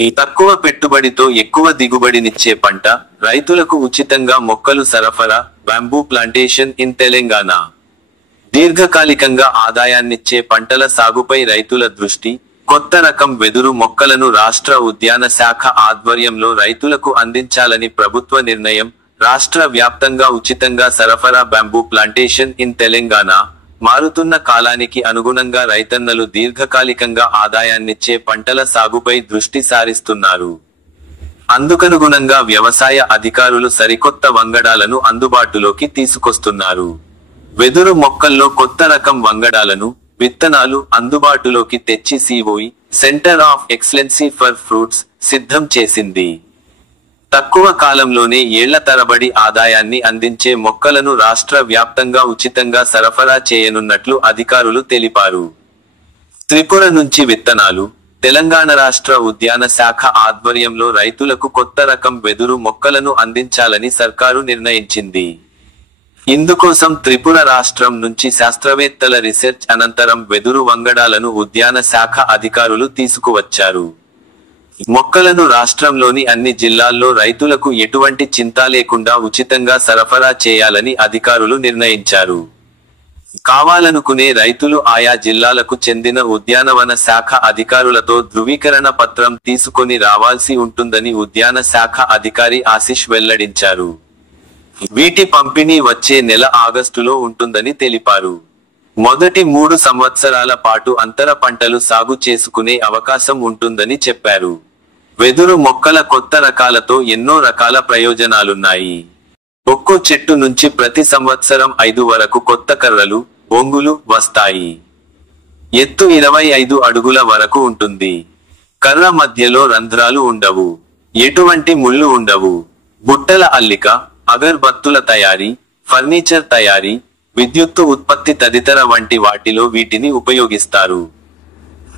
ఈ తక్కువ పెట్టుబడితో ఎక్కువ దిగుబడినిచ్చే పంట, రైతులకు ఉచితంగా మొక్కలు సరఫరా, బ్యాంబూ ప్లాంటేషన్ ఇన్ తెలంగాణ. దీర్ఘకాలికంగా ఆదాయాన్నిచ్చే పంటల సాగుపై రైతుల దృష్టి. కొత్త రకం వెదురు మొక్కలను రాష్ట్ర ఉద్యాన శాఖ ఆధ్వర్యంలో రైతులకు అందించాలని ప్రభుత్వ నిర్ణయం. రాష్ట్ర వ్యాప్తంగా ఉచితంగా సరఫరా బ్యాంబూ ప్లాంటేషన్ ఇన్ తెలంగాణ. మారుతున్న కాలానికి అనుగుణంగా రైతన్నలు దీర్ఘకాలికంగా ఆదాయాన్నిచ్చే పంటల సాగుపై దృష్టి సారిస్తున్నారు. అందుకనుగుణంగా వ్యవసాయ అధికారులు సరికొత్త వంగడాలను అందుబాటులోకి తీసుకొస్తున్నారు. వెదురు మొక్కల్లో కొత్త రకం వంగడాలను, విత్తనాలు అందుబాటులోకి తెచ్చి COE centre of excellency for fruits సిద్ధం చేసింది. తక్కువ కాలంలోనే ఏళ్ల తరబడి ఆదాయాన్ని అందించే మొక్కలను రాష్ట్ర వ్యాప్తంగా ఉచితంగా సరఫరా చేయనున్నట్లు అధికారులు తెలిపారు. త్రిపుర నుంచి విత్తనాలు. తెలంగాణ రాష్ట్ర ఉద్యాన శాఖ ఆధ్వర్యంలో రైతులకు కొత్త రకం వెదురు మొక్కలను అందించాలని సర్కారు నిర్ణయించింది. ఇందుకోసం త్రిపుర రాష్ట్రం నుంచి శాస్త్రవేత్తల రీసెర్చ్ అనంతరం వెదురు వంగడాలను ఉద్యాన శాఖ అధికారులు తీసుకువచ్చారు. మొక్కలను రాష్ట్రంలోని అన్ని జిల్లాల్లో రైతులకు ఎటువంటి చింత లేకుండా ఉచితంగా సరఫరా చేయాలని అధికారులు నిర్ణయించారు. కావాలనుకునే రైతులు ఆయా జిల్లాలకు చెందిన ఉద్యానవన శాఖ అధికారులతో ధృవీకరణ పత్రం తీసుకొని రావాల్సి ఉంటుందని ఉద్యాన శాఖ అధికారి ఆశిష్ వెల్లడించారు. వీటి పంపిణీ వచ్చే నెల ఆగస్టులో ఉంటుందని తెలిపారు. మొదటి 3 సంవత్సరాల పాటు అంతర పంటలు సాగు చేసుకునే అవకాశం ఉంటుందని చెప్పారు. వెదురు మొక్కల కొత్త రకాలతో ఎన్నో రకాల ప్రయోజనాలున్నాయి. ఒక్కో చెట్టు నుంచి ప్రతి సంవత్సరం 5 వరకు కొత్త కర్రలు, బొంగులు వస్తాయి. ఎత్తు 25 అడుగుల వరకు ఉంటుంది. కర్ర మధ్యలో రంధ్రాలు ఉండవు. ఎటువంటి ముళ్ళు ఉండవు. బుట్టల అల్లిక, అగర్బత్తుల తయారీ, ఫర్నిచర్ తయారీ, విద్యుత్తు ఉత్పత్తి తదితర వంటి వాటిలో వీటిని ఉపయోగిస్తారు.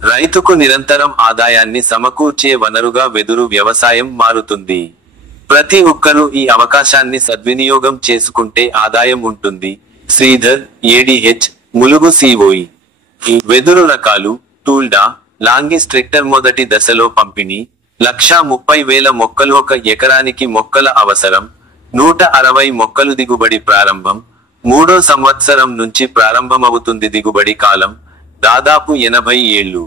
రైతుకు నిరంతరం ఆదాయాన్ని సమకూర్చే వనరుగా వెదురు వ్యవసాయం మారుతుంది. ప్రతి ఒక్కరూ ఈ అవకాశాన్ని సద్వినియోగం చేసుకుంటే ఆదాయం ఉంటుంది. శ్రీధర్, ఏడీహెచ్, ములుగు సిఓఇ. ఈ వెదురు రకాలు: టూల్డా, లాంగిస్ ట్రెక్టర్. మొదటి దశలో పంపిణీ 1,30,000 మొక్కలు. 1 ఎకరానికి మొక్కల అవసరం 160 మొక్కలు. దిగుబడి ప్రారంభం 3వ సంవత్సరం నుంచి ప్రారంభమవుతుంది. దిగుబడి కాలం దాదాపు 80 ఏళ్లు.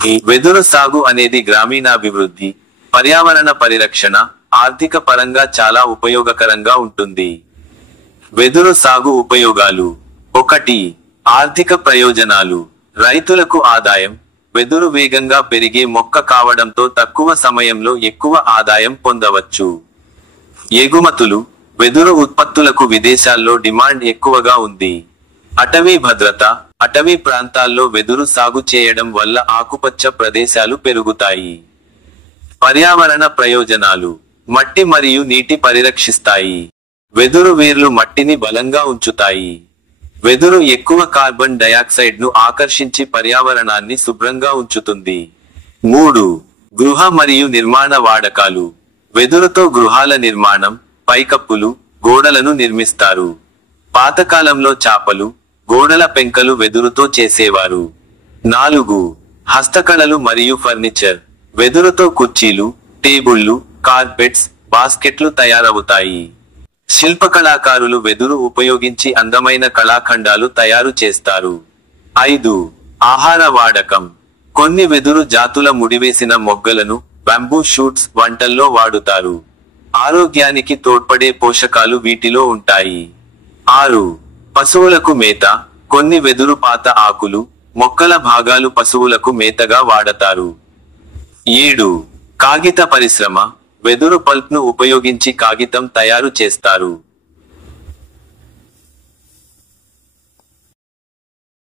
ఈ వెదురు సాగు అనేది గ్రామీణాభివృద్ధి, పర్యావరణ పరిరక్షణ, ఆర్థిక పరంగా చాలా ఉపయోగకరంగా ఉంటుంది. వెదురు సాగు ఉపయోగాలు: 1. ఆర్థిక ప్రయోజనాలు. రైతులకు ఆదాయం. వెదురు వేగంగా పెరిగే మొక్క కావడంతో తక్కువ సమయంలో ఎక్కువ ఆదాయం పొందవచ్చు. ఎగుమతులు. వెదురు ఉత్పత్తులకు విదేశాల్లో డిమాండ్ ఎక్కువగా ఉంది. అటవీ భద్రత. అటవీ ప్రాంతాల్లో వెదురు సాగు చేయడం వల్ల ఆకుపచ్చ ప్రదేశాలు పెరుగుతాయి. పర్యావరణ ప్రయోజనాలు. మట్టి మరియు నీటి పరిరక్షిస్తాయి. వెదురు వేర్లు మట్టిని బలంగా ఉంచుతాయి. వెదురు ఎక్కువ కార్బన్ డయాక్సైడ్ ను ఆకర్షించి పర్యావరణాన్ని శుభ్రంగా ఉంచుతుంది. 3. గృహ మరియు నిర్మాణ వాడకాలు. వెదురుతో గృహాల నిర్మాణం, పైకప్పులు, గోడలను నిర్మిస్తారు. పాతకాలంలో చాపలు, గోడల పెంకలు వెదురుతో చేసేవారు. 4. హస్తకళలు మరియు ఫర్నిచర్. వెదురుతో కుర్చీలు, టేబుళ్లు, కార్పెట్స్, బాస్కెట్లు తయారవుతాయి. శిల్పకళాకారులు వెదురు ఉపయోగించి అందమైన కళాఖండాలు తయారు చేస్తారు. 5. ఆహార వాడకం. కొన్ని వెదురు జాతుల ముడివేసిన మొగ్గలను, బ్యాంబూ షూట్స్ వంటల్లో వాడుతారు. ఆరోగ్యానికి తోడ్పడే పోషకాలు వీటిలో ఉంటాయి. 6. పశువులకు మేత. కొన్ని వెదురు పాత ఆకులు, మొక్కల భాగాలు పశువులకు మేతగా వాడతారు. 7. కాగిత పరిశ్రమ. వెదురు పల్ప్ ను ఉపయోగించి కాగితం తయారు చేస్తారు.